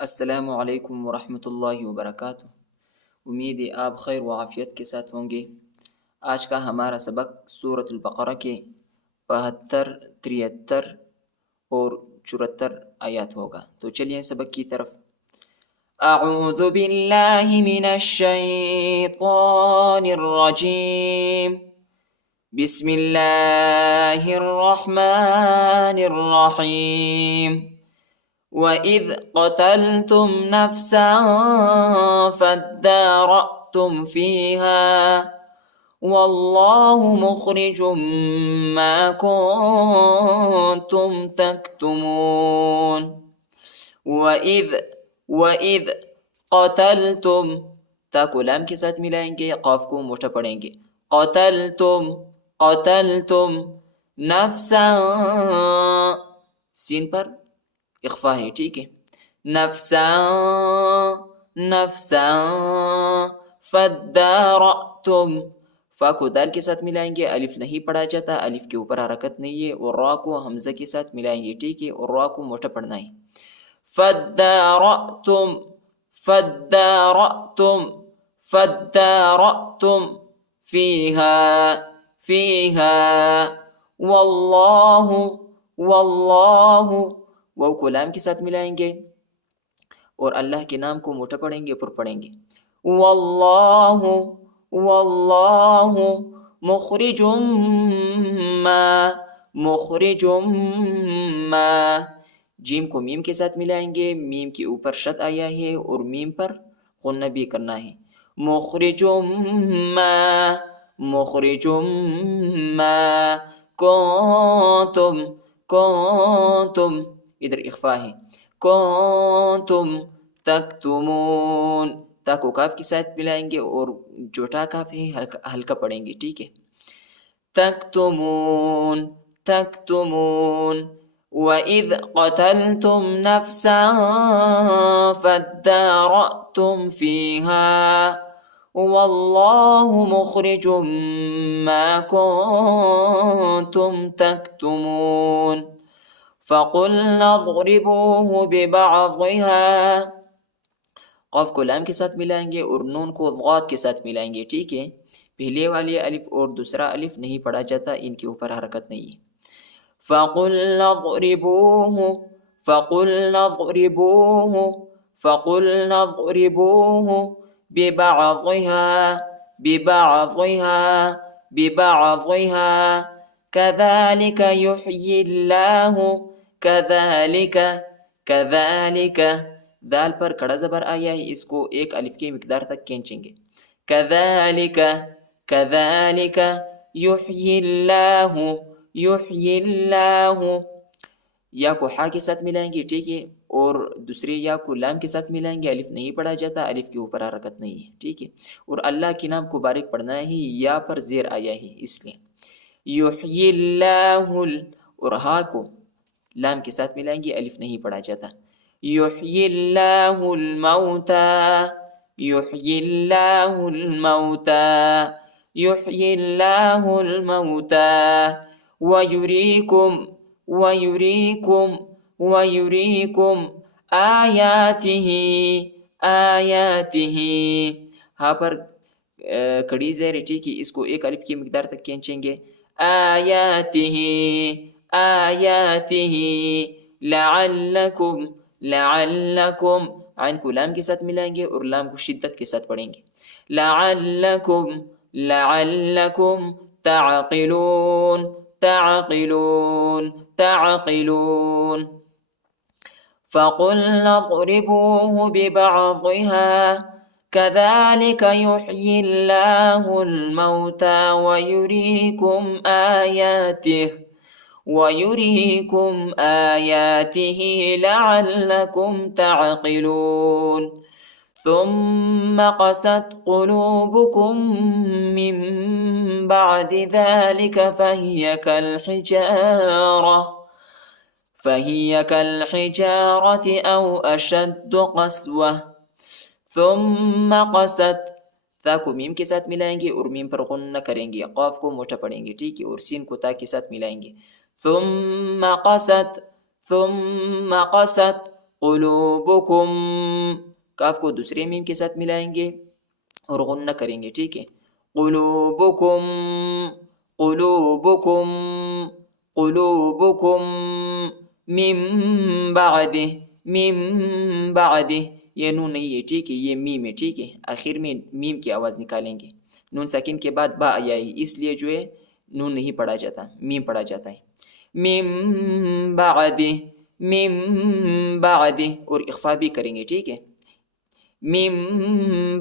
السلام علیکم ورحمۃ اللہ وبرکاتہ۔ امید ہے آپ خیر و عافیت کے ساتھ ہوں گے۔ آج کا ہمارا سبق سورۃ البقرہ کے 72، 73 اور 74 آیات ہوگا۔ تو چلیے سبق کی طرف۔ اعوذ باللہ من الشیطان الرجیم، بسم اللہ الرحمن الرحیم۔ وَإِذْ قَتَلْتُمْ نَفْسًا فَادَّارَأْتُمْ فِيهَا وَاللَّهُ مُخْرِجٌ مَا كُنْتُمْ تَكْتُمُونَ۔ وَإِذْ قَتَلْتُمْ، تا کو لام کے ساتھ ملائیں گے، قاف کو موٹا پڑھیں گے۔ قتلتم نفسا، سین پر اخفا ہے، ٹھیک ہے۔ نفسا فدارأتم، فا کو دال کے ساتھ ملائیں گے، الف نہیں پڑھا جاتا، الف کے اوپر حرکت نہیں ہے، اور را کو حمزہ کے ساتھ ملائیں گے، ٹھیک ہے، اور را کو موٹا پڑھنا ہے۔ فدارأتم فیہا واللہ، واو کو لام کے ساتھ ملائیں گے اور اللہ کے نام کو موٹا پڑھیں گے، پر پڑھیں گے۔ واللہ مخرج ما، جیم کو میم کے ساتھ ملائیں گے، میم کے اوپر شد آیا ہے اور میم پر غنہ بھی کرنا ہے۔ مخرج ما کنتم، ادھر اخفا ہے، کنتم تکتمون، تا کو کاف کے ساتھ ملائیں گے اور جو ٹا کاف ہے ہلکا پڑھیں گے، ٹھیک ہے۔ تکتمون وَإِذْ قَتَلْتُمْ نَفْسًا فَادَّارَأْتُمْ فِيهَا وَاللَّهُ مُخْرِجٌ مَا كُنْتُمْ تَكْتُمُونَ فَقُلْنَا اضْرِبُوهُ بِبَعْضِهَا، قاف کو لام کے ساتھ ملائیں گے اور نون کو ضاد کے ساتھ ملائیں گے، ٹھیک ہے۔ پہلے والی الف اور دوسرا الف نہیں پڑھا جاتا، ان کے اوپر حرکت نہیں ہے۔ فَقُلْنَا اضْرِبُوهُ بِبَعْضِهَا كَذَلِكَ يُحْيِي اللَّهُ، كَذَلِكَ دال پر کڑا زبر آیا ہے، اس کو ایک الف کے مقدار تک کھینچیں گے۔ كَذَلِكَ يُحْيِي اللَّهُ، یا کو حا کے ساتھ ملائیں گے، ٹھیک ہے، اور دوسرے یا کو لام کے ساتھ ملائیں گے، الف نہیں پڑھا جاتا، الف کے اوپر حرکت نہیں ہے، ٹھیک ہے۔ اور اللہ کے نام کو باریک پڑھنا ہے، یا پر زیر آیا ہے اس لیے۔ یحیی اللہ، اور ہا کو لام کے ساتھ ملائیں گے، الف نہیں پڑھا جاتا۔ یحیی اللہ الموتى وَيُرِيكُمْ آیاتہ، ہاں پر کڑی زیر، ٹھیک ہے، اس کو ایک الف کی مقدار تک کھینچیں گے۔ آیاتہ لعلکم، عین کو لام کے ساتھ ملائیں گے اور لام کو شدت کے ساتھ پڑھیں گے۔ لعلکم تعقلون فَقُلْنَا اضْرِبُوهُ بِبَعْضِهَا كَذَلِكَ يُحْيِي اللَّهُ الْمَوْتَى وَيُرِيكُمْ آيَاتِهِ لَعَلَّكُمْ تَعْقِلُونَ ثُمَّ قَسَتْ قُلُوبُكُم مِّن بَعْدِ ذَلِكَ فَهِيَ كَالْحِجَارَةِ أَوْ أَشَدُّ قَسْوَةً ثُمَّ قَسَتْ، تا کو میم کے ساتھ ملائیں گے اور میم پر غنہ کریں گے، قاف کو موٹا پڑھیں گے، ٹھیک ہے، اور سین کو تا کے ساتھ ملائیں گے۔ ثم قست قلوبکم، کاف کو دوسرے میم کے ساتھ ملائیں گے اور غنہ کریں گے، ٹھیک ہے، قلوبکم قلوبکم قلوبکم من بعد من بعد، یہ نون نہیں ہے، ٹھیک ہے، یہ میم ہے، ٹھیک ہے، آخر میں میم کی آواز نکالیں گے، نون ساکن کے بعد با آیا ہے، اس لیے جو ہے نون نہیں پڑھا جاتا، میم پڑھا جاتا ہے، من بعد من بعد، اور اخفا بھی کریں گے، ٹھیک ہے، من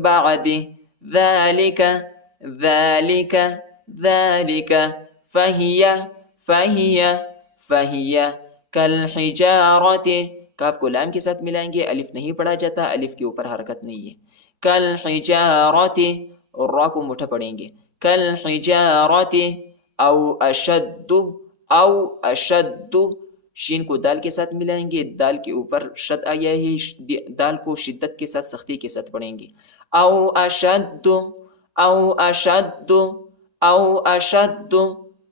بعد ذلك ذلك ذلك فهي كالحجارة، کاف کو لام کے ساتھ ملائیں گے، الف نہیں پڑھا جاتا، الف کے اوپر حرکت نہیں ہے، کالحجارة، اور را کو مٹھا پڑھیں گے، کالحجارة او اشد، شین کو دال کے ساتھ ملائیں گے، دال کے اوپر شد آیا ہے، دال کو شدت کے ساتھ سختی کے ساتھ پڑھیں گے، او اشد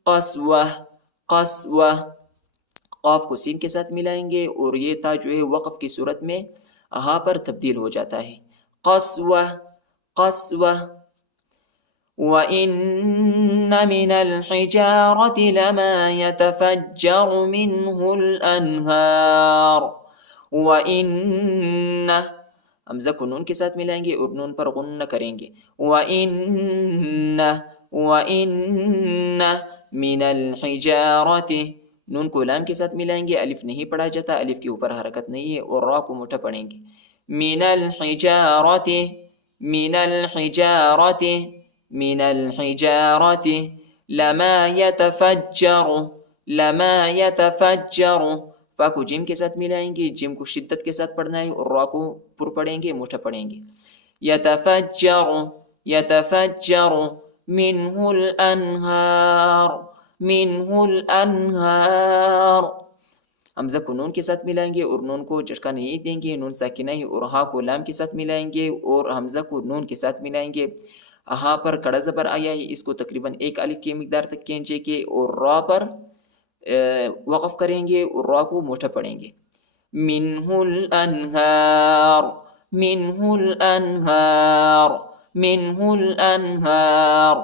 قسوہ قسوہ، قاف کو سین کے ساتھ ملائیں گے اور یہ تا جو ہے وقف کی صورت میں ہا پر تبدیل ہو جاتا ہے، قسوہ قسوہ، وَإِنَّ مِنَ الْحِجَارَةِ لَمَا يَتَفَجَّرُ مِنْهُ الْأَنْهَارُ، وَإِنَّ، حمزہ کو نون کے ساتھ ملائیں گے اور نون پر غنہ کریں گے، وَإِنَّ مِنَ الْحِجَارَةِ، نون کو لام کے ساتھ ملائیں گے، الف نہیں پڑھا جاتا، الف کے اوپر حرکت نہیں ہے، اور را کو مٹھا پڑھیں گے، مِنَ الْحِجَارَةِ مِنَ الْحِجَارَةِ من الحجارة لما يتفجر، فا کو جم کے ساتھ ملائیں گے، جم کو شدت کے ساتھ پڑھنا ہے اور را کو پر پڑھیں گے، موٹا پڑھیں گے، يتفجر منه الانہار، حمزہ کو نون کے ساتھ ملائیں گے اور نون کو جھٹکا نہیں دیں گے، نون ساکنہ ہے، اور ہا کو لام کے ساتھ ملائیں گے اور حمزہ کو نون کے ساتھ ملائیں گے، ہا پر کڑا زبر آیا ہے، اس کو تقریباً ایک الف کی مقدار تک کھینچیں گے اور را پر وقف کریں گے اور را کو موٹا پڑھیں گے، منہ الانہار منہ الانہار منہ الانہار،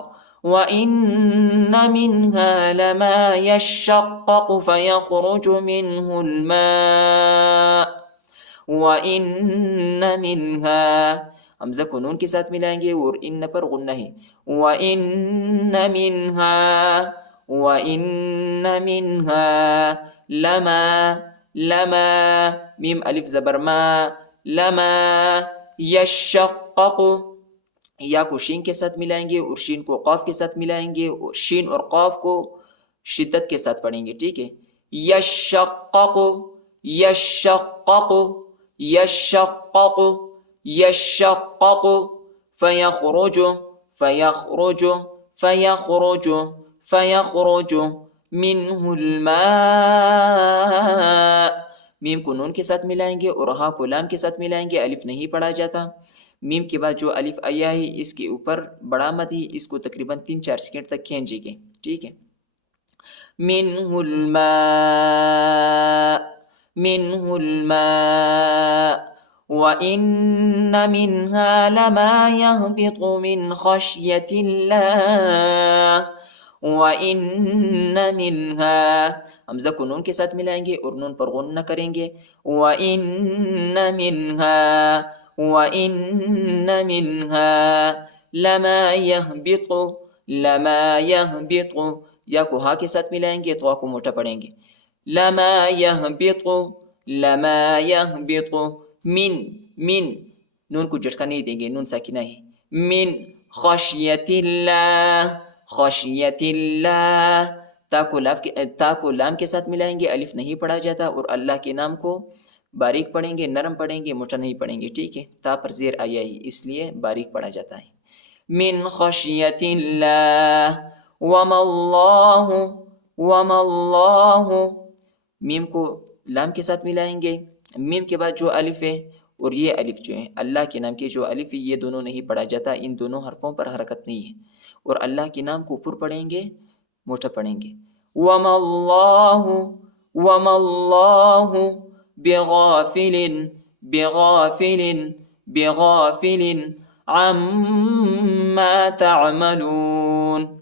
وَإِنَّ مِنْهَا لَمَا يَشَّقَّقُ فَيَخْرُجُ مِنْهُ الْمَاءُ، وَإِنَّ مِنْهَا، حمزہ کو نون کے ساتھ ملائیں گے اور ان پر غنہ ہے، وَإِنَّ مِنْهَا لَمَا میم الف زبر ما، لَمَا يَشَّقَّقُ، یا کو شین کے ساتھ ملائیں گے اور شین کو قاف کے ساتھ ملائیں گے، اور شین اور قاف کو شدت کے ساتھ پڑھیں گے، ٹھیک ہے، یشقق یشقق یشقق یشقق، فیخرج فیخرج فیخرج فیخرج منہ الماء، میم کو نون کے ساتھ ملائیں گے اور ہا کو لام کے ساتھ ملائیں گے، الف نہیں پڑھا جاتا، میم کے بعد جو الف آیا ہے اس کے اوپر بڑا مد ہے، اس کو تقریباً 3-4 سیکنڈ تک کھینچیں گے، ٹھیک ہے، منہ الماء منہ الماء، وَإِنَّ مِنْهَا لَمَا يَهْبِطُ مِنْ خَشْيَةِ اللَّهِ، وَإِنَّ مِنْهَا، حمزہ کو نون کے ساتھ ملائیں گے اور نون پر غنہ کریں گے، وَإِنَّ مِنْهَا لَمَا يَهْبِطُ، یا کو ہا کے ساتھ ملائیں گے تو کو موٹا پڑھیں گے، لَمَا يَهْبِطُ من نون کو جھٹکا نہیں دیں گے، نون ساکنہ ہے، من خشیت اللہ تا کو لام کے ساتھ ملائیں گے، الف نہیں پڑھا جاتا اور اللہ کے نام کو باریک پڑھیں گے، نرم پڑھیں گے، موٹا نہیں پڑھیں گے، ٹھیک ہے، تا پر زیر آیا ہے اس لیے باریک پڑھا جاتا ہے، من خشیت اللہ، وما اللہ، میم کو لام کے ساتھ ملائیں گے، میم کے بعد جو الف ہے اور یہ الف جو ہے اللہ کے نام کے جو الف ہے یہ دونوں نہیں پڑھا جاتا، ان دونوں حرفوں پر حرکت نہیں ہے، اور اللہ کے نام کو پر پڑھیں گے، موٹا پڑھیں گے، وما اللہ بغافل عما تعملون.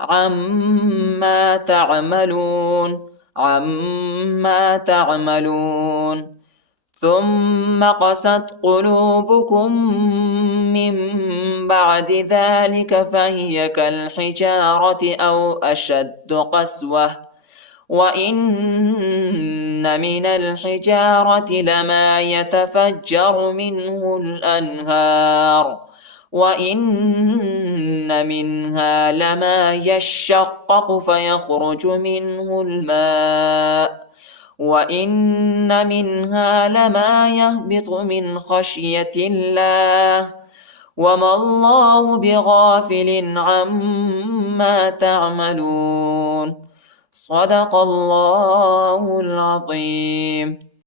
عما تعملون, عما تعملون. ثم قست قلوبكم من بعد ذلك فهي كالحجارة أو أشد قسوة, وإن من الحجارة لما يتفجر منه الأنهار, وإن منها لما يشقق فيخرج منه الماء, وإن منها لما يهبط من خشية الله, وما الله بغافل عما تعملون. صدق الله العظيم.